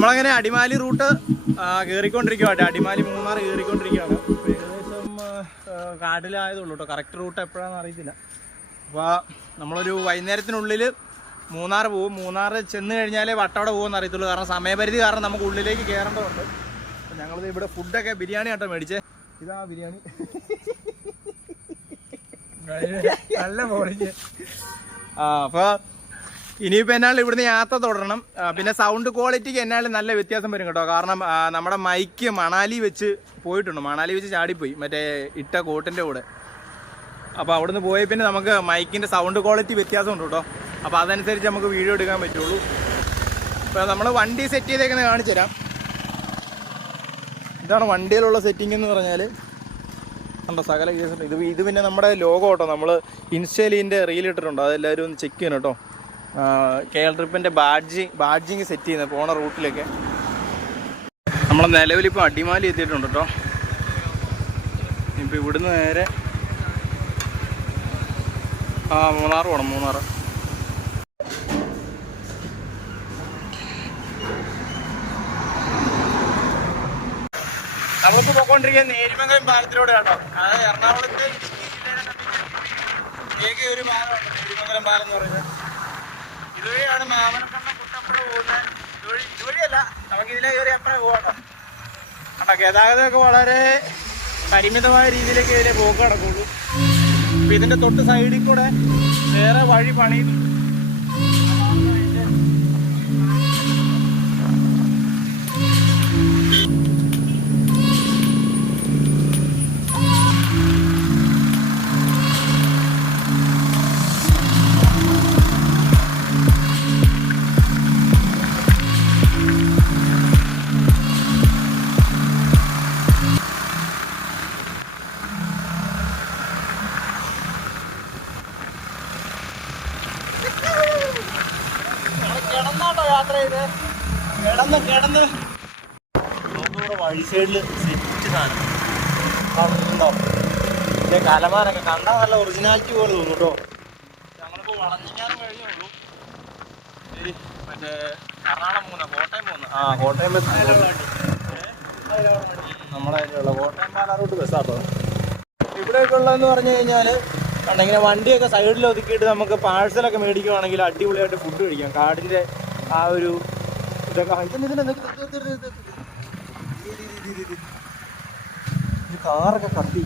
നമ്മളങ്ങനെ അടിമാലി റൂട്ട് കയറിക്കൊണ്ടിരിക്കുകയാണ്. അടിമാലി മൂന്നാർ കയറിക്കൊണ്ടിരിക്കുകയാണ്. ഏകദേശം കാട്ടിലായതുള്ളൂ കേട്ടോ. കറക്റ്റ് റൂട്ട് എപ്പോഴാണെന്ന് അറിയത്തില്ല. അപ്പോൾ നമ്മളൊരു വൈകുന്നേരത്തിനുള്ളിൽ മൂന്നാർ പോകും. മൂന്നാർ ചെന്ന് കഴിഞ്ഞാലേ വട്ടവട പോകുമെന്ന് അറിയത്തുള്ളൂ. കാരണം സമയപരിധി കാരണം നമുക്ക് ഉള്ളിലേക്ക് കയറേണ്ടതുണ്ട്. അപ്പോൾ ഞങ്ങളിത് ഇവിടെ ഫുഡൊക്കെ ബിരിയാണി കേട്ടോ മേടിച്ചേ. ഇതാ ബിരിയാണി നല്ല പോറിഞ്ഞ്. അപ്പോൾ ഇനിയിപ്പോൾ എന്നാലും ഇവിടുന്ന് യാത്ര തുടരണം. പിന്നെ സൗണ്ട് ക്വാളിറ്റിക്ക് എന്നാലും നല്ല വ്യത്യാസം വരും കേട്ടോ. കാരണം നമ്മുടെ മൈക്ക് മണാലി വെച്ച് പോയിട്ടുണ്ട്. മണാലി വെച്ച് ചാടിപ്പോയി മറ്റേ ഇട്ട കോട്ടിൻ്റെ കൂടെ. അപ്പോൾ അവിടുന്ന് പോയ പിന്നെ നമുക്ക് മൈക്കിൻ്റെ സൗണ്ട് ക്വാളിറ്റി വ്യത്യാസമുണ്ട് കേട്ടോ. അപ്പോൾ അതനുസരിച്ച് നമുക്ക് വീഡിയോ എടുക്കാൻ പറ്റുള്ളൂ. ഇപ്പോൾ നമ്മൾ വണ്ടി സെറ്റ് ചെയ്തേക്കുന്നത് കാണിച്ചു തരാം. ഇതാണ് വണ്ടിയിലുള്ള സെറ്റിംഗ് എന്ന് പറഞ്ഞാൽ. കണ്ടോ സകല കേസുണ്ട്. ഇത് പിന്നെ നമ്മുടെ ലോഗോ കേട്ടോ. നമ്മൾ ഇൻസ്റ്റയിൽ ഇതിൻ്റെ റീലിട്ടിട്ടുണ്ട്. അതെല്ലാവരും ഒന്ന് ചെക്ക് ചെയ്യണം കേട്ടോ. KL ട്രിപ്പിൻ്റെ ബാഡ്ജിങ് സെറ്റ് ചെയ്യുന്നത് പോണ റൂട്ടിലൊക്കെ. നമ്മൾ നിലവിലിപ്പോൾ അടിമാലി എത്തിയിട്ടുണ്ട് കേട്ടോ. ഇപ്പോൾ ഇവിടുന്ന് നേരെ മൂന്നാർ പോകണം. മൂന്നാർ നമ്മളിപ്പോൾ പോയിക്കൊണ്ടിരിക്കുന്നത് നേരിമംഗലം പാലത്തിലൂടെ കേട്ടോ. അതായത് എറണാകുളത്ത് ഏക ഒരു പാലമാണ് നേരിമംഗലം പാലം എന്ന് പറയുന്നത്. ഇതുവഴിയാണ് മാമനക്കണ്ണം കുട്ടപ്പുഴ പോകുന്നത്. ഇതുവഴിയല്ല, നമുക്കിതിലെ കയറി അപ്പുറം പോകാം കേട്ടോ. ഗതാഗതമൊക്കെ വളരെ പരിമിതമായ രീതിയിലേക്ക് ഇതിലെ പോക്ക് നടക്കുള്ളൂ. അപ്പം ഇതിൻ്റെ തൊട്ട് സൈഡിൽ കൂടെ വേറെ വഴി പണിയുന്നുണ്ട്. യാത്ര ചെയ്ത് കിടന്ന് നമുക്കിവിടെ വഴി സൈഡിൽ സെറ്റ് സാധനം കാണുന്നുണ്ടോ? ഇതിൻ്റെ കലമാരൊക്കെ കണ്ടാൽ നല്ല ഒറിജിനാലിറ്റി പോലെ തോന്നും കേട്ടോ. ഞങ്ങളിപ്പോൾ വളഞ്ഞിക്കാനും കഴിഞ്ഞുള്ളൂ. ശരി, മറ്റേ എറണാകുളം പോകുന്ന കോട്ടയം പോകുന്ന കോട്ടയം ബസ് നമ്മുടെ അതിലുള്ള കോട്ടയം പാലാറോട്ട് ബസ്സാട്ടോ. ഇവിടെയൊക്കെ ഉള്ളതെന്ന് പറഞ്ഞു കഴിഞ്ഞാൽ ഇങ്ങനെ വണ്ടിയൊക്കെ സൈഡിൽ ഒതുക്കിയിട്ട് നമുക്ക് പാഴ്സലൊക്കെ മേടിക്കുവാണെങ്കിൽ അടിപൊളിയായിട്ട് ഫുഡ് കഴിക്കാം. കാടിൻ്റെ ആ ഒരു ഇതൊക്കെ കാറൊക്കെ കത്തി.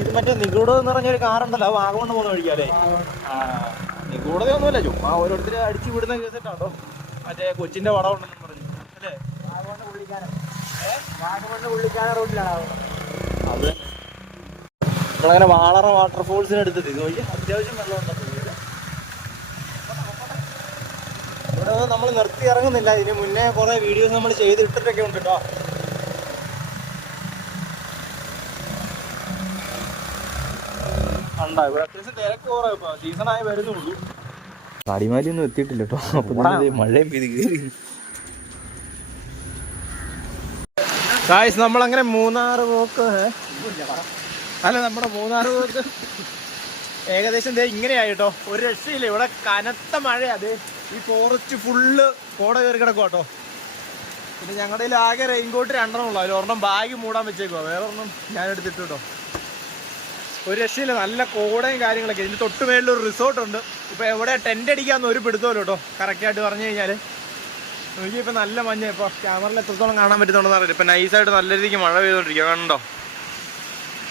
ഇത് മറ്റേ നിഗൂഢ എന്ന് പറഞ്ഞൊരു കാറുണ്ടല്ലോ, വാഗമണ്ണ് പോകുന്ന കഴിക്കാല്ലേ. നിഗൂഢതയൊന്നുമില്ല, ചുമ്മാ ഓരോരുത്തർ അടിച്ചു വിടുന്ന കേസിട്ടാട്ടോ. മറ്റേ കൊച്ചിൻ്റെ വടം ഉണ്ടെന്ന് പറഞ്ഞു അല്ലേ. വാഗമണ്ണ് പുള്ളിക്കാന റോഡിലാണ് അത്. നമ്മളങ്ങനെ വാളറ വാട്ടർഫോൾസിനടുത്ത് ഇത് നോക്കി അത്യാവശ്യം വെള്ളമുണ്ടെന്ന്. ഇവിടെ നമ്മൾ നിർത്തി ഇറങ്ങുന്നില്ല. ഇതിന് മുന്നേ കുറേ വീഡിയോസ് നമ്മൾ ചെയ്തിട്ടിട്ടൊക്കെ ഉണ്ട് കേട്ടോ. കണ്ടോ ഇവിടെ അത്യാവശ്യം തിരക്ക് കുറേ ഇപ്പോൾ സീസണായി വരുന്നുള്ളൂ. അടിമാലി ഒന്നും എത്തിയിട്ടില്ല കേട്ടോ. അപ്പോൾ മഴയും പെയ്ത് കയറി. ഗായ്സ് നമ്മളങ്ങനെ മൂന്നാർ പോക്ക് അല്ല നമ്മുടെ മൂന്നാർ പോക്ക് ഏകദേശം ഇങ്ങനെയായി കേട്ടോ. ഒരു രക്ഷയില്ല. ഇവിടെ കനത്ത മഴ. അത് ഈ ഫോറസ്റ്റ് ഫുള്ള് കോട കയറി കിടക്കും കേട്ടോ. പിന്നെ ഞങ്ങളുടെ കയ്യിൽ ആകെ റെയിൻകോട്ട് 2 ഉള്ളൂ. അതിൽ ഒരെണ്ണം ബാഗ് മൂടാൻ വെച്ചേക്കുവാ. വേറെ ഒന്നും ഞാൻ എടുത്തിട്ട് കേട്ടോ. ഒരു രക്ഷയില്ല. നല്ല കോടയും കാര്യങ്ങളൊക്കെ. ഇതിന് തൊട്ട് മേളിലൊരു റിസോർട്ടുണ്ട്. ഇപ്പോൾ എവിടെ ടെൻ്റ് അടിക്കാമെന്ന് ഒരു പിടുത്തമല്ലോ കേട്ടോ. കറക്റ്റായിട്ട് പറഞ്ഞു കഴിഞ്ഞാൽ നോക്കിയപ്പോൾ നല്ല മഞ്ഞ. ഇപ്പോൾ ക്യാമറയിൽ എത്രത്തോളം കാണാൻ പറ്റുന്നുണ്ടെന്ന് അറിയില്ല. ഇപ്പം നൈസായിട്ട് നല്ല രീതിക്ക് മഴ പെയ്തുകൊണ്ടിരിക്കുക. കണ്ടോ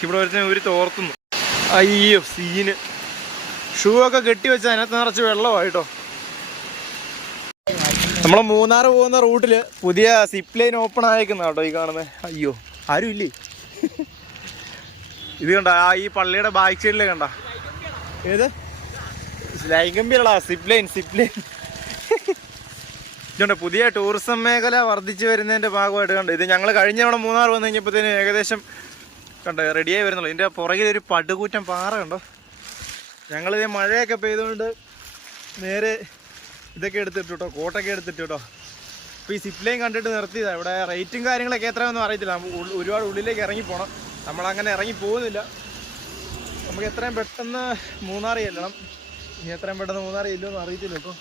ഇവിടെ ഒരു തോർത്തുന്നു. അയ്യോ സീന്. ഷൂ ഒക്കെ കെട്ടി വെച്ചാൽ അതിനകത്ത് നിറച്ച് വെള്ളമായിട്ടോ. നമ്മൾ മൂന്നാർ പോകുന്ന റൂട്ടിൽ പുതിയ സിപ്പ് ലൈൻ ഓപ്പൺ ആയേക്കുന്ന കേട്ടോ ഈ കാണുന്നത്. അയ്യോ ആരും ഇല്ലേ. ഇത് കണ്ട ഈ പള്ളിയുടെ ബാക്ക് സൈഡിൽ കണ്ട ഏത് ലൈംഗമ്പിയല്ല സിപ്പ് ലൈൻ ഇതുണ്ട്. പുതിയ ടൂറിസം മേഖല വർദ്ധിച്ചു വരുന്നതിൻ്റെ ഭാഗമായിട്ട് കണ്ടോ. ഇത് ഞങ്ങൾ കഴിഞ്ഞ തവണ മൂന്നാർ വന്നു കഴിഞ്ഞപ്പോഴത്തേന് ഏകദേശം കണ്ടോ റെഡിയായി വരുന്നുള്ളൂ. ഇതിൻ്റെ പുറകിലൊരു പടുകൂറ്റം പാറ കണ്ടോ. ഞങ്ങളിത് മഴയൊക്കെ പെയ്തുകൊണ്ട് നേരെ ഇതൊക്കെ എടുത്തിട്ട് കേട്ടോ, കോട്ടൊക്കെ എടുത്തിട്ട് കേട്ടോ. അപ്പോൾ ഈ സിപ്പ് ലൈൻ കണ്ടിട്ട് നിർത്തിയതാണ്. ഇവിടെ റേറ്റും കാര്യങ്ങളൊക്കെ എത്രയൊന്നും അറിയത്തില്ല. നമുക്ക് ഒരുപാട് ഉള്ളിലേക്ക് ഇറങ്ങിപ്പോകണം. നമ്മളങ്ങനെ ഇറങ്ങി പോകുന്നില്ല. നമുക്ക് എത്രയും പെട്ടെന്ന് മൂന്നാർ ചെല്ലണം. ഇനി എത്രയും പെട്ടെന്ന് മൂന്നാർ ചെല്ലുമെന്ന് അറിയത്തില്ല. ഇപ്പോൾ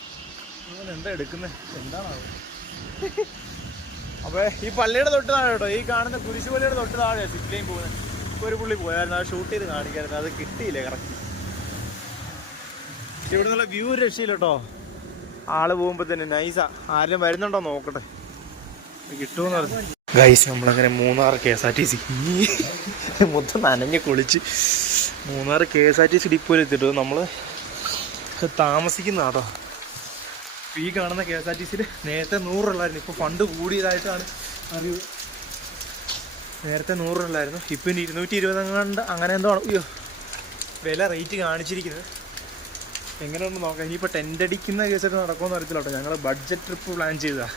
നിങ്ങൾ എന്താ എടുക്കുന്നത്, എന്താണാവും. അപ്പോൾ ഈ പള്ളിയുടെ തൊട്ട് താഴെ കേട്ടോ, ഈ കാണുന്ന കുരിശുപള്ളിയുടെ തൊട്ട് താഴെ സിപ്പ് ലൈൻ പോകുന്നത്. ഇപ്പോൾ ഒരു പുള്ളി പോയായിരുന്നു, അത് ഷൂട്ട് ചെയ്ത് കാണിക്കായിരുന്നു, അത് കിട്ടിയില്ല കറക്റ്റ്. ഇവിടെ നിന്നുള്ള വ്യൂ രക്ഷയില്ല കേട്ടോ. ആള് പോകുമ്പോൾ തന്നെ നൈസാ. ആരെങ്കിലും വരുന്നുണ്ടോ നോക്കട്ടെ, കിട്ടുമെന്ന് പറഞ്ഞു. ഗൈസ് നമ്മളങ്ങനെ മൂന്നാർ KSRTC മൊത്തം നനഞ്ഞ് കുളിച്ച് മൂന്നാർ KSRTC ഡിപ്പോയിൽ എത്തിയിട്ട് നമ്മൾ താമസിക്കുന്ന കേട്ടോ. ഈ കാണുന്ന KSRTCയിൽ നേരത്തെ 100 ഉള്ളായിരുന്നു, ഇപ്പോൾ ഫണ്ട് കൂടിയതായിട്ടാണ് അറിവ്. നേരത്തെ 100 ഉള്ളായിരുന്നു, ഇപ്പം 220 അങ്ങനെ എന്തോ ആണ്. അയ്യോ വില റേറ്റ് കാണിച്ചിരിക്കുന്നത്. എങ്ങനെയൊന്നും നോക്കാം. ഇനിയിപ്പോൾ ടെൻ്റ് അടിക്കുന്ന കേസായിട്ട് നടക്കുമെന്ന് അറിയത്തില്ല കേട്ടോ. ഞങ്ങൾ ബഡ്ജറ്റ് ട്രിപ്പ് പ്ലാൻ ചെയ്തതാണ്.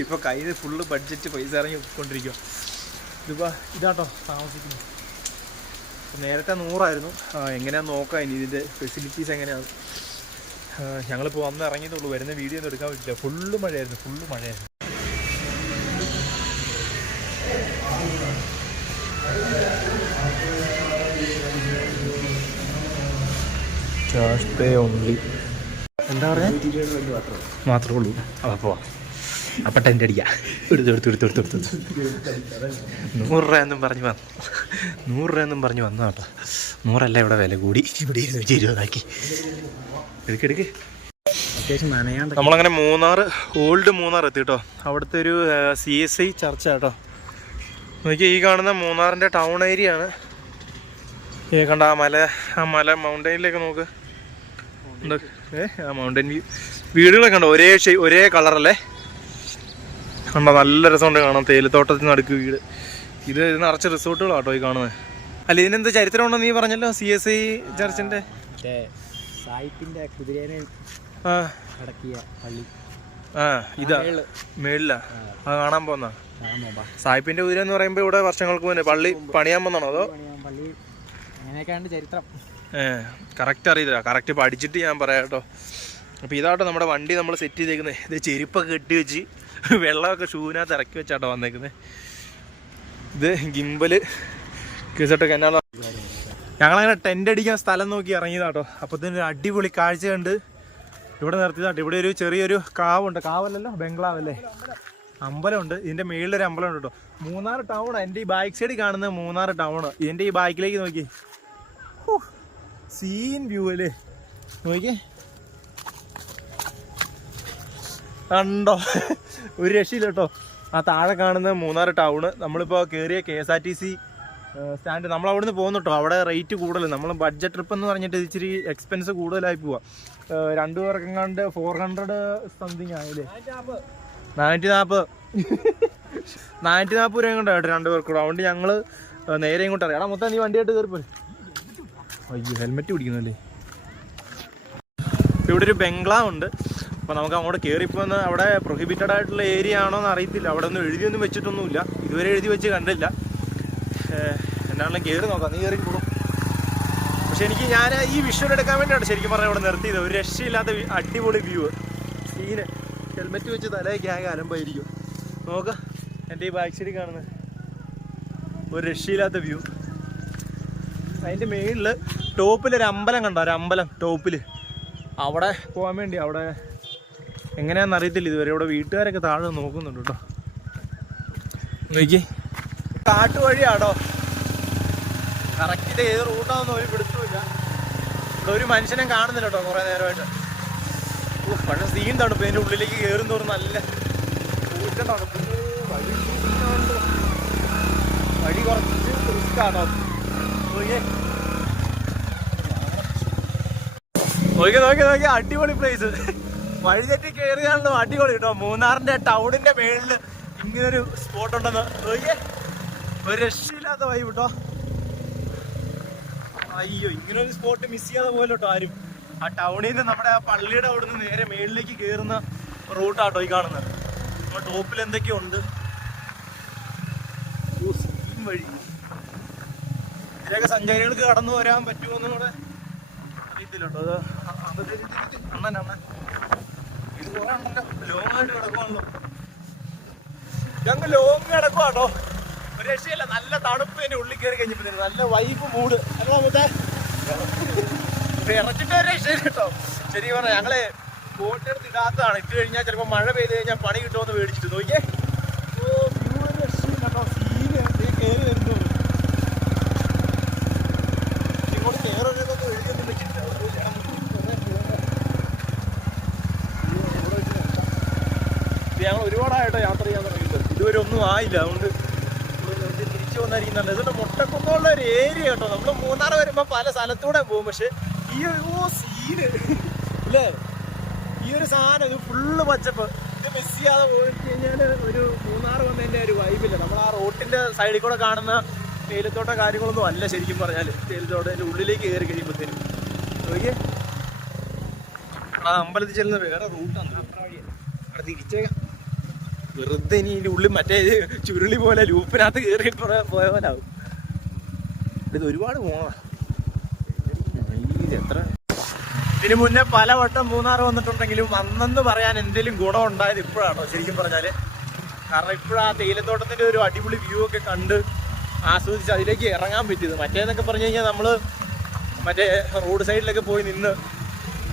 ഇപ്പോൾ കയ്യിൽ ഫുള്ള് ബഡ്ജറ്റ് പൈസ ഇറങ്ങി കൊണ്ടിരിക്കുക. ഇതിപ്പോൾ ഇതാട്ടോ താമസിക്കുന്നത്. നേരത്തെ 100 ആയിരുന്നു. എങ്ങനെയാണെന്ന് നോക്കാം ഇനി ഇതിൻ്റെ ഫെസിലിറ്റീസ് എങ്ങനെയാണ്. ഞങ്ങളിപ്പോൾ വന്ന് ഇറങ്ങിയതുള്ളൂ, വരുന്ന വീഡിയോ ഒന്നും എടുക്കാൻ പറ്റില്ല. ഫുള്ള് മഴയായിരുന്നു. ഓൺലി എന്താ പറയാ മാത്രമേ ഉള്ളൂ. അപ്പോൾ പോവാം. അപ്പം ടെൻ്റ് അടിക്കാം. എടുത്തു 100 രൂപയെന്നും പറഞ്ഞ് വന്നു കേട്ടോ. 100 അല്ല, ഇവിടെ വില കൂടി. ഇവിടെ 220 എടുക്ക്. നമ്മളങ്ങനെ ഓൾഡ് മൂന്നാർ എത്തി കേട്ടോ. അവിടുത്തെ ഒരു CSI ചർച്ച കേട്ടോ. നോക്കി, ഈ കാണുന്ന മൂന്നാറിൻ്റെ ടൗൺ ഏരിയ ആണ്. കണ്ട ആ മല മൗണ്ടൈനിലേക്ക് നോക്ക്. ആ മൗണ്ടൻ വ്യൂ. വീടുകളൊക്കെ ഉണ്ടോ ഒരേ കളറല്ലേ കണ്ടോ. നല്ല രസമുണ്ട് കാണാൻ. തേയിലത്തോട്ടത്തിന് നടുക്ക് വീട്. ഇത് നിറച്ച് റിസോർട്ടുകളാണ് കേട്ടോ ഈ കാണുന്നത്. അല്ല, ഇതിനെന്ത് ചരിത്രം ഉണ്ടെന്ന് നീ പറഞ്ഞല്ലോ. CSI ചർച്ചിൻ്റെ കുതിരേനെ അടക്കിയ പള്ളി. ഇതാ മേളിലാ അത് കാണാൻ പോന്ന സായിപ്പിന്റെ കുതിര എന്ന് പറയുമ്പോ ഇവിടെ വർഷങ്ങൾക്ക് മുന്നേ പള്ളി പണിയാൻ പോന്നാണോ അതോ പള്ളി അങ്ങനെയൊക്കെയാണ് ചരിത്രം. കറക്റ്റ് അറിയില്ല. കറക്റ്റ് പഠിച്ചിട്ട് ഞാൻ പറയാം കേട്ടോ. അപ്പോൾ ഇതാട്ടോ നമ്മുടെ വണ്ടി നമ്മൾ സെറ്റ് ചെയ്തേക്കുന്നത്. ഇത് ചെരുപ്പൊക്കെ കെട്ടി വെച്ച് വെള്ളമൊക്കെ ഷൂവിനകത്ത് ഇറക്കി വെച്ചാട്ടോ വന്നേക്കുന്നത്. ഇത് ഗിംബല് കേസിട്ടൊക്കെ എന്നാണോ. ഞങ്ങളങ്ങനെ ടെൻ്റ് അടിക്കാൻ സ്ഥലം നോക്കി ഇറങ്ങിയതാട്ടോ. അപ്പോഴത്തേനും ഒരു അടിപൊളി കാഴ്ച കണ്ട് ഇവിടെ നിർത്തിയതാട്ടോ. ഇവിടെ ഒരു ചെറിയൊരു കാവുണ്ട്. കാവല്ലല്ലോ, ബംഗ്ലാവല്ലേ, അമ്പലമുണ്ട്. ഇതിൻ്റെ മേളിലൊരു അമ്പലമുണ്ട് കേട്ടോ. മൂന്നാർ ടൗൺ. എൻ്റെ ഈ ബാക്ക് സൈഡിൽ കാണുന്നത് മൂന്നാർ ടൗൺ. എൻ്റെ ഈ ബാക്കിലേക്ക് നോക്കി സീൻ വ്യൂ അല്ലേ, നോക്കിയേ കണ്ടോ. ഒരു രക്ഷയില്ല കേട്ടോ. ആ താഴെ കാണുന്ന മൂന്നാർ ടൗണ്. നമ്മളിപ്പോൾ കയറിയ KSRTC സ്റ്റാൻഡ്. നമ്മൾ അവിടെ നിന്ന് പോകുന്നു കേട്ടോ. അവിടെ റേറ്റ് കൂടുതൽ. നമ്മൾ ബഡ്ജറ്റ് ട്രിപ്പ് എന്ന് പറഞ്ഞിട്ട് ഇച്ചിരി എക്സ്പെൻസ് കൂടുതലായി പോവാം. 2 പേർക്കെങ്ങാണ്ട് 400 സംതിങ് ആയില്ലേ. 440 രൂപ കൊണ്ട് കേട്ടോ 2 പേർക്കൂടെ. അതുകൊണ്ട് ഞങ്ങൾ നേരെ ഇങ്ങോട്ട് അറിയാം. മൊത്തം നീ വണ്ടിയായിട്ട് കയറിപ്പോയി. അയ്യോ ഹെൽമെറ്റ് പിടിക്കുന്നല്ലേ. ഇവിടെ ഒരു ബംഗ്ലാവ് ഉണ്ട്. അപ്പോൾ നമുക്ക് അങ്ങോട്ട് കയറിപ്പോന്ന്. അവിടെ പ്രൊഹിബിറ്റഡ് ആയിട്ടുള്ള ഏരിയ ആണോ എന്ന് അറിയത്തില്ല. അവിടെ ഒന്നും എഴുതിയൊന്നും വെച്ചിട്ടൊന്നുമില്ല. ഇതുവരെ എഴുതി വെച്ച് കണ്ടില്ല. എന്നാണെങ്കിലും കയറി നോക്കാം. നീ കയറി കൂടും. പക്ഷെ ഞാൻ ഈ വിഷ്വൽ എടുക്കാൻ വേണ്ടിയാണ് ശരിക്കും പറഞ്ഞാൽ ഇവിടെ നിർത്തിയത്. ഒരു രക്ഷയില്ലാത്ത അടിപൊളി വ്യൂ സീന്. ഹെൽമെറ്റ് വെച്ച് തലയൊക്കെ ആകെ അലമ്പായിരിക്കും. നോക്കാം എൻ്റെ ഈ ബാക്ക് സൈഡിൽ കാണുന്നത് ഒരു രക്ഷയില്ലാത്ത വ്യൂ. അതിൻ്റെ മേളിൽ ടോപ്പിലൊരു അമ്പലം കണ്ടോ, ഒരു അമ്പലം ടോപ്പിൽ. അവിടെ പോകാൻ വേണ്ടി. അവിടെ എങ്ങനെയാണെന്ന് അറിയത്തില്ല ഇതുവരെ. ഇവിടെ വീട്ടുകാരൊക്കെ താഴെ നോക്കുന്നുണ്ട് കേട്ടോ. നോക്കി കാട്ടുവഴിയാട്ടോ. കറക്റ്റ് ഏത് റൂട്ടാണെന്ന് ഒരു പിടുത്തമില്ല. ഇവിടെ ഒരു മനുഷ്യനെ കാണുന്നില്ല കേട്ടോ കുറേ നേരമായിട്ട്. പക്ഷേ സീൻ തണുപ്പ്. ഇതിൻ്റെ ഉള്ളിലേക്ക് കയറും തോറും നല്ല ഊറ്റം തണുപ്പ്. വഴി കുറച്ച് റിസ്ക്കാട്ടോ. നോക്കി അടിപൊളി പ്ലേസ്. വഴി തെറ്റി കയറിയാണല്ലോ അടിപൊളി കേട്ടോ. മൂന്നാറിന്റെ ടൗണിന്റെ മേളിൽ ഇങ്ങനൊരു സ്പോട്ട് ഉണ്ടെന്ന് നോക്കിയേ. ഒരു രക്ഷയില്ലാത്ത വൈബ് കേട്ടോ. അയ്യോ, ഇങ്ങനൊരു സ്പോട്ട് മിസ് ചെയ്യാതെ പോലെ കേട്ടോ ആരും. ആ ടൗണിൽ നിന്ന് നമ്മുടെ ആ പള്ളിയുടെ അവിടെ നിന്ന് നേരെ മേളിലേക്ക് കയറുന്ന റൂട്ടാട്ടോ ഈ കാണുന്നത്. അപ്പോൾ ടോപ്പിൽ എന്തൊക്കെയോ ഉണ്ട്. വഴി ഇതിലൊക്കെ സഞ്ചാരികൾക്ക് കടന്നു വരാൻ പറ്റുമോന്നും കൂടെ അറിയത്തില്ല കേട്ടോ. അത് അണ്ണൻ ഇത് കുറെ ഉണ്ടല്ലോ. ലോങ്ങായിട്ട് കിടക്കുവാണല്ലോ. ഞങ്ങൾ ലോങ് കിടക്കുവാ കേട്ടോ. ഒരു രക്ഷയില്ല. നല്ല തണുപ്പ്. എൻ്റെ ഉള്ളിൽ കയറി കഴിഞ്ഞപ്പോൾ നല്ല വൈബ് മൂഡ്. അല്ല മറ്റേ ഇറച്ചിട്ട് ഒരു രക്ഷയില്ല കേട്ടോ. ശരിക്കും പറഞ്ഞാൽ ഞങ്ങള് ബോട്ട് എടുത്ത് ഇടാത്തതാണ്. ഇട്ട് കഴിഞ്ഞാൽ ചിലപ്പോൾ മഴ പെയ്ത് കഴിഞ്ഞാൽ പണി കിട്ടുമെന്ന് മേടിച്ചിട്ട് നോക്കിയേ. കയറി വരുന്നു ഇങ്ങോട്ട് കയറൊന്നും എഴുതിയൊന്നും വെച്ചിട്ടില്ല. ഞങ്ങൾ ഒരുപാടായിട്ടോ യാത്ര ചെയ്യാൻ തുടങ്ങിയിട്ട്. ഇതുവരെ ഒന്നും ആയില്ല. അതുകൊണ്ട് തിരിച്ചു വന്നിരിക്കുന്നുണ്ട്. ഇതിന്റെ മുട്ടക്കുന്നുള്ള ഒരു ഏരിയ കേട്ടോ. നമ്മൾ മൂന്നാർ വരുമ്പോൾ പല സ്ഥലത്തൂടെ പോകും. പക്ഷെ ഈ ഒരു സീന് അല്ലേ, ഈ ഒരു സാധനം ഇത് ഫുള്ള് പച്ചപ്പ്. ഇത് മിസ് ചെയ്യാതെ പോയിട്ട് കഴിഞ്ഞാൽ ഒരു മൂന്നാർ വന്നതിൻ്റെ ഒരു വൈബില്ല. നമ്മൾ ആ റോട്ടിൻ്റെ സൈഡിൽ കൂടെ കാണുന്ന തേയിലത്തോട്ട കാര്യങ്ങളൊന്നും അല്ല ശരിക്കും പറഞ്ഞാൽ. തേയിലത്തോട്ടത്തിൻ്റെ ഉള്ളിലേക്ക് കയറി കഴിയുമ്പോഴത്തേനും നോക്കിയേ ആ അമ്പലത്തിൽ ചെല്ലുന്ന വേറെ റൂട്ടാണ്. അവിടെ തിരിച്ചേക്കാം. വെറുതെ ഇനി ഇതിൻ്റെ ഉള്ളിൽ മറ്റേ ചുരുളി പോലെ ലൂപ്പിനകത്ത് കയറിയിട്ട് പോയവനാവും. ഇത് ഒരുപാട് പോകണം. എത്ര ഇതിന് മുന്നേ പലവട്ടം മൂന്നാർ വന്നിട്ടുണ്ടെങ്കിലും അന്നെന്ന് പറയാൻ എന്തെങ്കിലും ഗുണം ഉണ്ടായത് ഇപ്പോഴാണോ ശരിക്കും പറഞ്ഞാൽ. കാരണം ഇപ്പോഴാ തേയിലത്തോട്ടത്തിൻ്റെ ഒരു അടിപൊളി വ്യൂ ഒക്കെ കണ്ട് ആസ്വദിച്ച് അതിലേക്ക് ഇറങ്ങാൻ പറ്റിയത്. മറ്റേന്നൊക്കെ പറഞ്ഞു കഴിഞ്ഞാൽ നമ്മൾ മറ്റേ റോഡ് സൈഡിലൊക്കെ പോയി നിന്ന്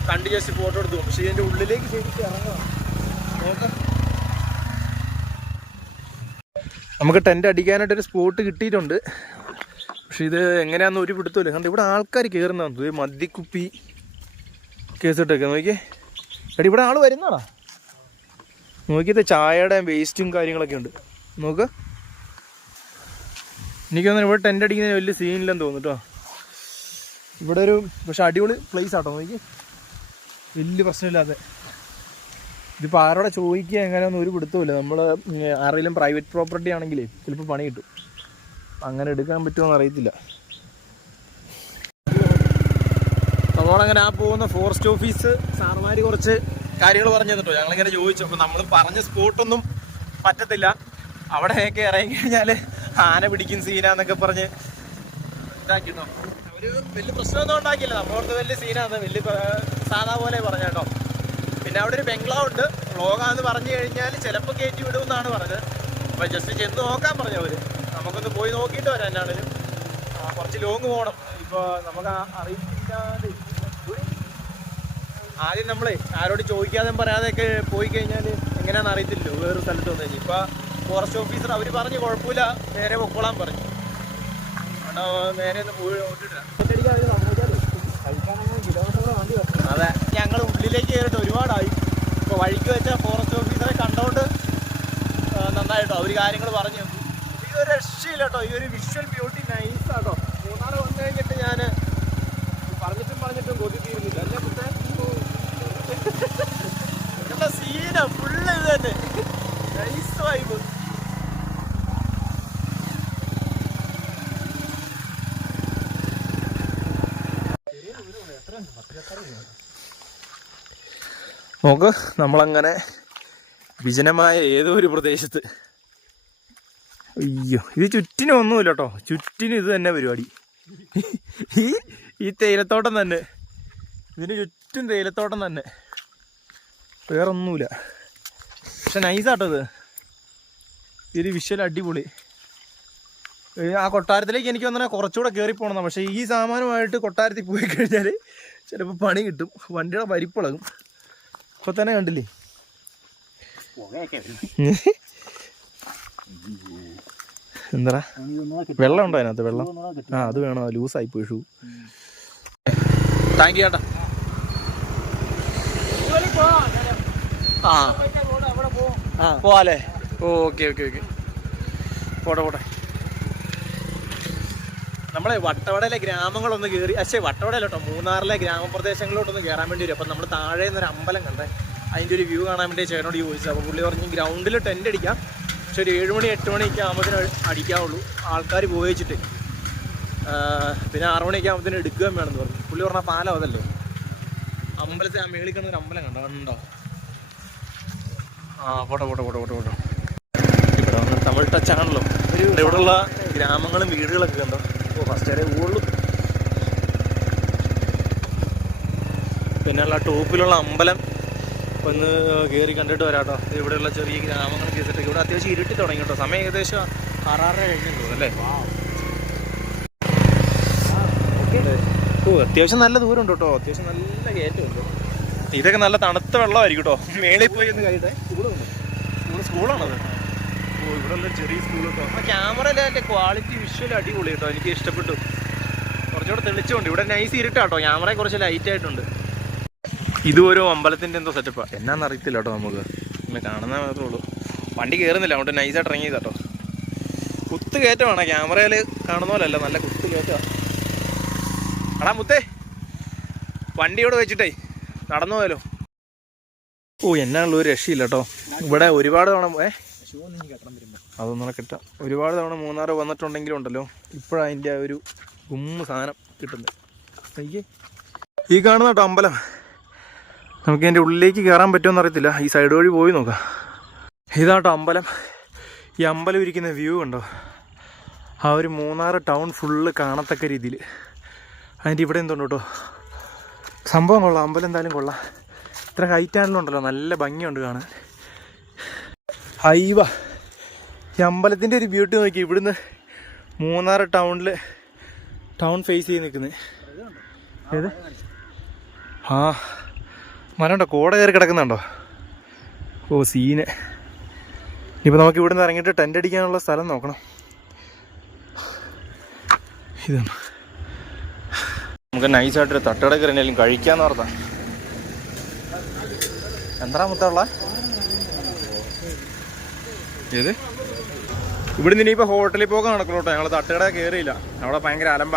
കണ്ട് ജസ്റ്റ് ഫോട്ടോ എടുത്തു. പക്ഷേ ഇതിൻ്റെ ഉള്ളിലേക്ക് ശരിക്കും ഇറങ്ങാം. നോക്കാം, നമുക്ക് ടെൻ്റ് അടിക്കാനായിട്ടൊരു സ്പോട്ട് കിട്ടിയിട്ടുണ്ട്. പക്ഷെ ഇത് എങ്ങനെയാണെന്ന് ഒരു പിടുത്തമില്ല. കാരണം ഇവിടെ ആൾക്കാർ കയറുന്നതാണ്. മദ്യക്കുപ്പി കേസിട്ടൊക്കെ നോക്കിയേ. എടി ഇവിടെ ആൾ വരുന്നതാണോ നോക്കിയത്. ചായയുടെ വേസ്റ്റും കാര്യങ്ങളൊക്കെ ഉണ്ട്. നോക്ക്, എനിക്ക് തോന്നുന്നു ഇവിടെ ടെൻ്റ് അടിക്കുന്നതിന് വലിയ സീനില്ലെന്ന് തോന്നുന്നു കേട്ടോ. ഇവിടെ ഒരു പക്ഷെ അടിപൊളി പ്ലേസ് ആട്ടോ. നോക്കി, വലിയ പ്രശ്നമില്ലാതെ. ഇതിപ്പോൾ ആരോടെ ചോദിക്കുക എങ്ങനെയൊന്നും ഒരു പിടുത്തമില്ല. നമ്മൾ ആരെങ്കിലും പ്രൈവറ്റ് പ്രോപ്പർട്ടി ആണെങ്കിലേ ചിലപ്പോൾ പണി കിട്ടും. അങ്ങനെ എടുക്കാൻ പറ്റുമോയെന്ന് അറിയത്തില്ല. നമ്മളങ്ങനെ ആ പോകുന്ന ഫോറസ്റ്റ് ഓഫീസ് സാർമാർ കുറച്ച് കാര്യങ്ങൾ പറഞ്ഞു തന്നിട്ടോ. ഞങ്ങളിങ്ങനെ ചോദിച്ചു. അപ്പോൾ നമ്മൾ പറഞ്ഞ സ്പോട്ടൊന്നും പറ്റത്തില്ല. അവിടെയൊക്കെ ഇറങ്ങി കഴിഞ്ഞാൽ ആന പിടിക്കും സീനാന്നൊക്കെ പറഞ്ഞ് ഇതാക്കിട്ടോ. അവർ വലിയ പ്രശ്നമൊന്നും ഉണ്ടാക്കിയില്ല. നമ്മളോടത്ത് വലിയ സീനാന്ന് വലിയ സാധാ പോലെ പറഞ്ഞ കേട്ടോ. പിന്നെ അവിടെ ഒരു ബംഗ്ലാവ് ഉണ്ട്. വ്ളോഗാന്ന് പറഞ്ഞു കഴിഞ്ഞാൽ ചിലപ്പോൾ കയറ്റി വിടുമെന്നാണ് പറഞ്ഞത്. അപ്പോൾ ജസ്റ്റ് ചെന്ന് നോക്കാൻ പറഞ്ഞു അവർ. നമുക്കൊന്ന് പോയി നോക്കിയിട്ട് വരാം. എന്നാണേലും കുറച്ച് ലോങ് പോകണം. ഇപ്പോൾ നമുക്ക് അറിയില്ലാതെ ആദ്യം നമ്മളെ ആരോട് ചോദിക്കാതെ പറയാതെയൊക്കെ പോയി കഴിഞ്ഞാൽ എങ്ങനെയാണെന്ന് അറിയത്തില്ലല്ലോ വേറൊരു സ്ഥലത്ത് വന്നു കഴിഞ്ഞാൽ. ഇപ്പോൾ ഫോറസ്റ്റ് ഓഫീസർ അവർ പറഞ്ഞ് കുഴപ്പമില്ല നേരെ പൊക്കോളാൻ പറഞ്ഞു. അവിടെ നേരെ ഒന്ന് പോയി നോക്കിയിട്ടില്ല. അതെ, ഞങ്ങൾ ഉള്ളിലേക്ക് കയറിയിട്ട് ഒരുപാടായി. ഇപ്പോൾ വഴിക്ക് വെച്ച ഫോറസ്റ്റ് ഓഫീസറെ കണ്ടോണ്ട് നന്നായിട്ടോ അവർ കാര്യങ്ങൾ പറഞ്ഞു. ഈ ഒരു രക്ഷയില്ല കേട്ടോ. ഈ ഒരു വിഷ്വൽ ബ്യൂട്ടി നൈസാട്ടോ. മൂന്നാർ വന്നു കഴിഞ്ഞിട്ട് ഞാൻ പറഞ്ഞിട്ടും കൊതി തീരുന്നില്ല. അല്ലേ പുത്തേ സീന ഫുള്ള് ഇത് തന്നെ. Nice vibe. നോക്ക്, നമ്മളങ്ങനെ വിജനമായ ഏതോ ഒരു പ്രദേശത്ത്. അയ്യോ, ഇത് ചുറ്റിനും ഒന്നുമില്ല കേട്ടോ. ചുറ്റിനും ഇത് തന്നെ പരിപാടി. ഈ തേയിലത്തോട്ടം തന്നെ, ഇതിന് ചുറ്റും തേയിലത്തോട്ടം തന്നെ, വേറൊന്നുമില്ല. പക്ഷെ നൈസാട്ടോ ഇത്. ഇത് വിഷ്വൽ അടിപൊളി. ആ കൊട്ടാരത്തിലേക്ക് എനിക്ക് വന്നാൽ കുറച്ചുകൂടെ കയറിപ്പോണം. പക്ഷേ ഈ സാമാനമായിട്ട് കൊട്ടാരത്തിൽ പോയി കഴിഞ്ഞാൽ ചിലപ്പോൾ പണി കിട്ടും. വണ്ടിയുടെ പരിപ്പിളകും. ഇപ്പൊ തന്നെ കണ്ടില്ലേ എന്താ വെള്ളം ഉണ്ടോ അതിനകത്ത്? വെള്ളം ആ അത് വേണോ? ലൂസായി പോയി ഷൂ. താങ്ക് യു ചേട്ടാ. ആ പോവാല്ലേ? ഓക്കെ ഓക്കെ ഓക്കെ, പോട്ടെ പോട്ടെ. നമ്മളെ വട്ടവടയിലെ ഗ്രാമങ്ങളൊന്ന് കയറി. വട്ടവടയില്ല കേട്ടോ, മൂന്നാറിലെ ഗ്രാമപ്രദേശങ്ങളിലോട്ടൊന്ന് കയറാൻ വേണ്ടി വരും. അപ്പം നമ്മൾ താഴെ നിന്നൊരു അമ്പലം കണ്ടേ, അതിൻ്റെ ഒരു വ്യൂ കാണാൻ വേണ്ടി ചേട്ടനോട് ചോദിച്ചു. അപ്പോൾ പുള്ളി പറഞ്ഞ് ഗ്രൗണ്ടിൽ ടെൻ്റ് അടിക്കാം, പക്ഷെ ഒരു 7 മണി 8 മണിയൊക്കെ ആകുമ്പോഴത്തേന് അടിക്കാവുള്ളൂ, ആൾക്കാർ പോയി വെച്ചിട്ട്. പിന്നെ 6 മണിയൊക്കെ ആകുമ്പോഴത്തേന് എടുക്കുകയും വേണമെന്ന് പറഞ്ഞു. പുള്ളി പറഞ്ഞാൽ പാലം അതല്ലേ അമ്പലത്തിൽ. ആ മേളിൽ കാണുന്നൊരു അമ്പലം കണ്ടോ? ആ പോട്ടെ പോട്ടെ പോട്ടെ പോട്ടെ പോട്ടെ. ഇവിടെ വന്ന് തമിഴ് ടച്ചാണല്ലോ. ഇവിടെയുള്ള ഗ്രാമങ്ങളും വീടുകളൊക്കെ കണ്ടോ? ഫസ്റ്റ് വരെ ഉള്ളൂ. പിന്നെയുള്ള ടോപ്പിലുള്ള അമ്പലം ഒന്ന് കയറി കണ്ടിട്ട് വരാട്ടോ. ഇവിടെയുള്ള ചെറിയ ഗ്രാമങ്ങൾ കേസിട്ട് ഇവിടെ അത്യാവശ്യം ഇരുട്ടി തുടങ്ങി കേട്ടോ. സമയം ഏകദേശം 6:30 കഴിഞ്ഞു തോന്നുന്നു അല്ലേ? അത്യാവശ്യം നല്ല ദൂരമുണ്ട് കേട്ടോ, അത്യാവശ്യം നല്ല കയറ്റമുണ്ട്. ഇതൊക്കെ നല്ല തണുത്ത വെള്ളമായിരിക്കും കേട്ടോ. മേളിൽ പോയി ഒന്ന് കഴിയട്ടെ. സ്കൂളാണത്. ഇവിടെ ഒന്ന് ചെറിയ സ്കൂൾ കേട്ടോ. ആ ക്യാമറയിലെ അതിൻ്റെ ക്വാളിറ്റി വിഷ്വൽ അടിപൊളി കേട്ടോ, എനിക്ക് ഇഷ്ടപ്പെട്ടു. കുറച്ചുകൂടെ തെളിച്ചുകൊണ്ട് ഇവിടെ നൈസ് ഇരുട്ടാട്ടോ, ക്യാമറ കുറച്ച് ലൈറ്റ് ആയിട്ടുണ്ട്. ഇതും ഒരു അമ്പലത്തിൻ്റെ എന്തോ സെറ്റപ്പാ, എന്നാന്ന് അറിയത്തില്ല കേട്ടോ. നമുക്ക് ഇങ്ങനെ കാണുന്ന മാത്രമേ ഉള്ളൂ. വണ്ടി കയറുന്നില്ല, അങ്ങോട്ട് നൈസായിട്ട് ഇറങ്ങിയത് കേട്ടോ. കുത്ത് കയറ്റമാണ്, ക്യാമറയിൽ കാണുന്ന പോലെ അല്ല, നല്ല കുത്ത് കയറ്റമാണ്. അടാ മുത്തേ, വണ്ടിയോട് വെച്ചിട്ടേ നടന്നു പോയാലോ. എന്നാണല്ലോ ഒരു രക്ഷയില്ല കേട്ടോ. ഇവിടെ ഒരുപാട് തവണ അതൊന്നും കിട്ടാം. ഒരുപാട് തവണ മൂന്നാർ വന്നിട്ടുണ്ടെങ്കിലും ഉണ്ടല്ലോ, ഇപ്പോഴതിൻ്റെ ഒരു സാധനം കിട്ടുന്നത്. എനിക്ക് ഈ കാണുന്ന കേട്ടോ അമ്പലം, നമുക്ക് അതിൻ്റെ ഉള്ളിലേക്ക് കയറാൻ പറ്റുമെന്ന് അറിയത്തില്ല. ഈ സൈഡ് വഴി പോയി നോക്കാം. ഇതാട്ടോ അമ്പലം. ഈ അമ്പലം ഇരിക്കുന്ന വ്യൂ ഉണ്ടോ, ആ ഒരു മൂന്നാർ ടൗൺ ഫുള്ള് കാണത്തക്ക രീതിയിൽ. അതിൻ്റെ ഇവിടെ എന്തുണ്ട് കേട്ടോ, സംഭവം കൊള്ളാം. അമ്പലം എന്തായാലും കൊള്ളാം. ഇത്ര ഹൈറ്റ് ആണെങ്കിലും ഉണ്ടല്ലോ, നല്ല ഭംഗിയുണ്ട് കാണാൻ. ഹൈവ ഈ അമ്പലത്തിൻ്റെ ഒരു ബ്യൂട്ടി നോക്കി. ഇവിടുന്ന് മൂന്നാർ ടൗൺ ഫേസ് ചെയ്ത് നിൽക്കുന്നത്. ഏത് ആ മരം ഉണ്ടോ, കോട കയറി കിടക്കുന്നുണ്ടോ. സീന്. ഇനിയിപ്പോൾ നമുക്ക് ഇവിടുന്ന് ഇറങ്ങിയിട്ട് ടെൻ്റ് അടിക്കാനുള്ള സ്ഥലം നോക്കണം. ഇതാണ് നമുക്ക് നൈസായിട്ടൊരു തട്ടുകട കയറിയാലും കഴിക്കാമെന്ന് ഓർത്താ. എന്താ മുത്തുള്ള ഏത് ഇവിടുന്ന് ഇനിയിപ്പോൾ ഹോട്ടലിൽ പോകാൻ നടക്കുള്ളൂ കേട്ടോ. ഞങ്ങൾ തട്ടുകട കയറിയില്ല, അവിടെ ഭയങ്കര അലമ്പ,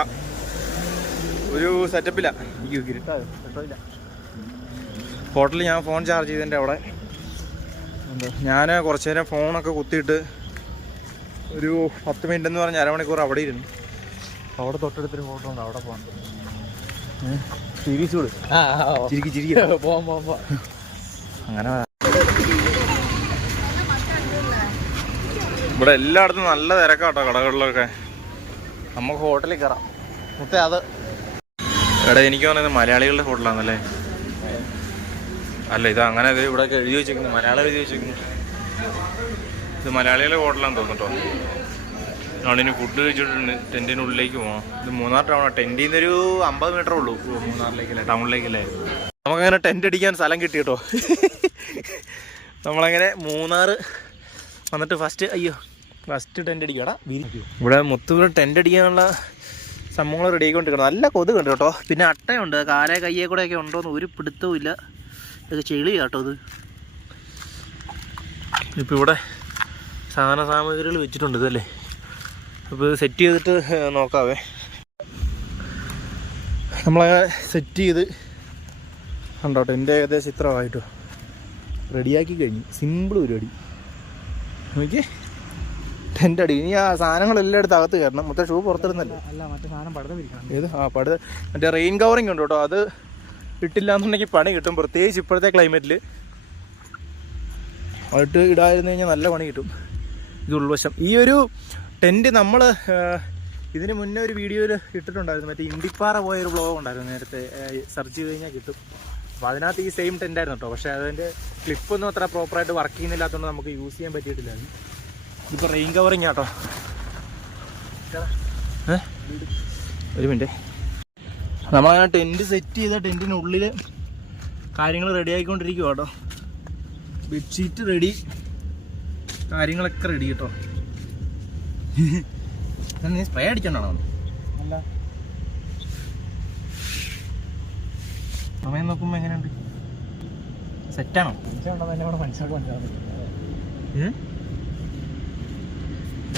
ഒരു സെറ്റപ്പില്ല. കിട്ടാ ഹോട്ടലിൽ ഞാൻ ഫോൺ ചാർജ് ചെയ്തതിൻ്റെ അവിടെ ഞാൻ കുറച്ച് നേരം ഫോണൊക്കെ കുത്തിയിട്ട് ഒരു 10 മിനിറ്റ് എന്ന് പറഞ്ഞ് അരമണിക്കൂർ അവിടെ ഇരുന്നു. അവിടെ തൊട്ടടുത്തൊരു ഹോട്ടൽ ഉണ്ട്, അവിടെ പോകണം. സീരീസ് അങ്ങനെ ഇവിടെ എല്ലായിടത്തും നല്ല തിരക്കാട്ടോ കടകളിലൊക്കെ. നമുക്ക് ഹോട്ടലിൽ കയറാം മുത്തേ. അത് എടാ എനിക്ക് തോന്നുന്നത് മലയാളികളുടെ ഹോട്ടലാണല്ലേ. അല്ല ഇത് അങ്ങനെ ഇവിടെ എഴുതി വെച്ചേക്കുന്നു, മലയാളം എഴുതി വെച്ചേക്കുന്നു. ഇത് മലയാളികളുടെ ഹോട്ടലാണെന്ന് തോന്നുന്നു കേട്ടോ. നമ്മളിനി ഫുഡ് കഴിച്ചിട്ടുണ്ട്, ടെൻറ്റിനുള്ളിലേക്ക് പോകണം. ഇത് മൂന്നാർ ടൗൺ, ടെൻറ്റിൽ നിന്നൊരു 50 മീറ്റർ ഉള്ളൂ മൂന്നാറിലേക്കല്ലേ, ടൗണിലേക്കല്ലേ. നമുക്കങ്ങനെ ടെൻറ്റ് അടിക്കാൻ സ്ഥലം കിട്ടി കേട്ടോ. നമ്മളങ്ങനെ മൂന്നാർ വന്നിട്ട് ഫസ്റ്റ് ടെൻറ്റ് അടിക്കടാ. ഇവിടെ മൊത്തം ടെൻറ്റ് അടിക്കാനുള്ള സംഭവങ്ങൾ റെഡി ആയിക്കൊണ്ടിരിക്കണം. നല്ല കൊതുക് ഉണ്ട് കേട്ടോ. പിന്നെ അട്ടയുണ്ട്, കാലേ കയ്യേ കൂടെയൊക്കെ ഉണ്ടോയെന്ന് ഒരു പിടുത്തവും ഇല്ല. ഇതൊക്കെ ചെളിയാ കേട്ടോ ഇത്. ഇപ്പോൾ ഇവിടെ സാമഗ്രികൾ വെച്ചിട്ടുണ്ട് ഇതല്ലേ. അപ്പോൾ ഇത് സെറ്റ് ചെയ്തിട്ട് നോക്കാവേ. നമ്മളങ്ങനെ സെറ്റ് ചെയ്ത് കണ്ടോട്ടെ. എൻ്റെ ഏകദേശം ഇത്രമായിട്ടോ റെഡിയാക്കി കഴിഞ്ഞു. സിമ്പിൾ പരിപാടി. നോക്കി ടെൻ്റ് അടി. ഇനി ആ സാധനങ്ങളെല്ലാം എടുത്ത് അകത്ത് കയറണം. മൊത്തം ഷൂ പുറത്തിടുന്നല്ലേ. ഏത് മറ്റേ റെയിൻ കവറിങ് ഉണ്ട് കേട്ടോ. അത് ഇട്ടില്ല എന്നുണ്ടെങ്കിൽ പണി കിട്ടും, പ്രത്യേകിച്ച് ഇപ്പോഴത്തെ ക്ലൈമറ്റിൽ. അതിട്ട് ഇടാതിരുന്നു കഴിഞ്ഞാൽ നല്ല പണി കിട്ടും. ഇത് ഉൾവശം. ഈ ഒരു ടെൻറ്റ് നമ്മൾ ഇതിന് മുന്നേ ഒരു വീഡിയോയിൽ ഇട്ടിട്ടുണ്ടായിരുന്നു. മറ്റേ ഇണ്ടിപ്പാറ പോയൊരു വ്ളോഗ് ഉണ്ടായിരുന്നു നേരത്തെ, സെർച്ച് ചെയ്ത് കഴിഞ്ഞാൽ കിട്ടും. അപ്പോൾ അതിനകത്ത് ഈ സെയിം ടെൻ്റ് ആയിരുന്നു കേട്ടോ. പക്ഷേ അതിൻ്റെ ക്ലിപ്പൊന്നും അത്ര പ്രോപ്പറായിട്ട് വർക്ക് ചെയ്യുന്നില്ലാത്തതുകൊണ്ട് നമുക്ക് യൂസ് ചെയ്യാൻ പറ്റിയിട്ടില്ലായിരുന്നു. ഇപ്പോൾ റെയിൻ കവറിങ് കേട്ടോ. ഒരു മിനിറ്റ്. നമ്മളങ്ങനെ ടെൻറ്റ് സെറ്റ് ചെയ്ത ടെൻറ്റിനുള്ളിൽ കാര്യങ്ങൾ റെഡി ആയിക്കൊണ്ടിരിക്കുക കേട്ടോ. ബെഡ്ഷീറ്റ് റെഡി, കാര്യങ്ങളൊക്കെ റെഡി കേട്ടോ. നീ സ്പ്രേ അടിക്കണോ? അല്ല, സമയം നോക്കുമ്പോൾ എങ്ങനെയുണ്ട്? സെറ്റാണോ?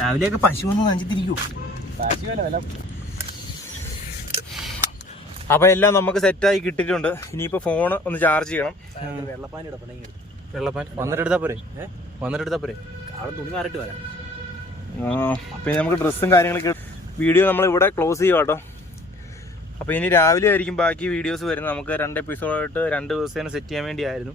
രാവിലെയൊക്കെ പശു ഒന്ന് നഞ്ചിത്തിരിക്കൂ. അപ്പോൾ എല്ലാം നമുക്ക് സെറ്റായി കിട്ടിയിട്ടുണ്ട്. ഇനിയിപ്പോൾ ഫോണ് ഒന്ന് ചാർജ് ചെയ്യണം. വെള്ളപ്പാൻ വന്നിട്ടെടുത്താൽ പോരെ? തുണി മാറിയിട്ട് വരാം. പിന്നെ നമുക്ക് ഡ്രസ്സും കാര്യങ്ങളൊക്കെ വീഡിയോ നമ്മൾ ഇവിടെ ക്ലോസ് ചെയ്യുക കേട്ടോ. അപ്പോൾ ഇനി രാവിലെ ആയിരിക്കും ബാക്കി വീഡിയോസ് വരുന്നത്. നമുക്ക് 2 എപ്പിസോഡായിട്ട് 2 ദിവസത്തേന് സെറ്റ് ചെയ്യാൻ വേണ്ടിയായിരുന്നു.